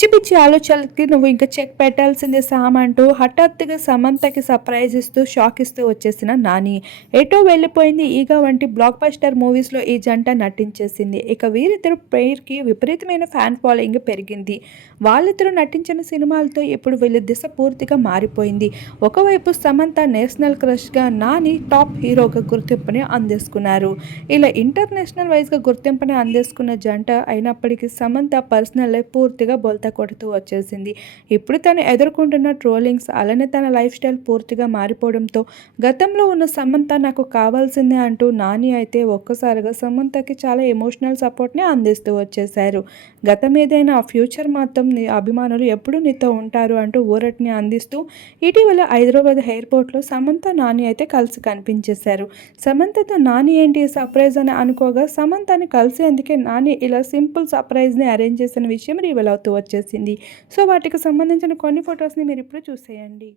పిచ్చి పిచ్చి ఆలోచనలకి నువ్వు ఇంకా చెక్ పెట్టాల్సిందే సామ్ అంటూ హఠాత్తుగా సమంతకి సర్ప్రైజ్ ఇస్తూ షాక్ ఇస్తూ వచ్చేసిన నాని. ఎటో వెళ్ళిపోయింది ఈగ వంటి బ్లాక్ బస్టర్ మూవీస్లో ఈ జంట నటించేసింది. ఇక వీరిద్దరు పేరుకి విపరీతమైన ఫ్యాన్ ఫాలోయింగ్ పెరిగింది. వాళ్ళిద్దరూ నటించిన సినిమాలతో ఇప్పుడు వీళ్ళ దిశ పూర్తిగా మారిపోయింది. ఒకవైపు సమంత నేషనల్ క్రష్గా, నాని టాప్ హీరోగా గుర్తింపుని అందేసుకున్నారు. ఇలా ఇంటర్నేషనల్ వైజ్గా గుర్తింపుని అందేసుకున్న జంట అయినప్పటికీ సమంత పర్సనల్ లైఫ్ పూర్తిగా బోల్తా కొడుతూ వచ్చేసింది. ఇప్పుడు తను ఎదుర్కొంటున్న ట్రోలింగ్స్, అలానే తన లైఫ్ స్టైల్ పూర్తిగా మారిపోవడంతో గతంలో ఉన్న సమంత నాకు కావాల్సిందే అంటూ నాని అయితే ఒక్కసారిగా సమంతకి చాలా ఎమోషనల్ సపోర్ట్ని అందిస్తూ వచ్చేశారు. గతం ఏదైనా ఫ్యూచర్ మాత్రం నీ అభిమానులు ఎప్పుడూ నీతో ఉంటారు అంటూ ఊరటిని అందిస్తూ ఇటీవల హైదరాబాద్ ఎయిర్పోర్ట్లో సమంత నాని అయితే కలిసి కనిపించేశారు. సమంతతో నాని ఏంటి సర్ప్రైజ్ అని అనుకోగా సమంతని కలిసేందుకే నాని ఇలా సింపుల్ సర్ప్రైజ్ని అరేంజ్ చేసిన విషయం రివీల్ అవుతూ వచ్చేసింది. సో వాటికి సంబంధించిన కొన్ని ఫొటోస్ని మీరు ఇప్పుడు చూసేయండి.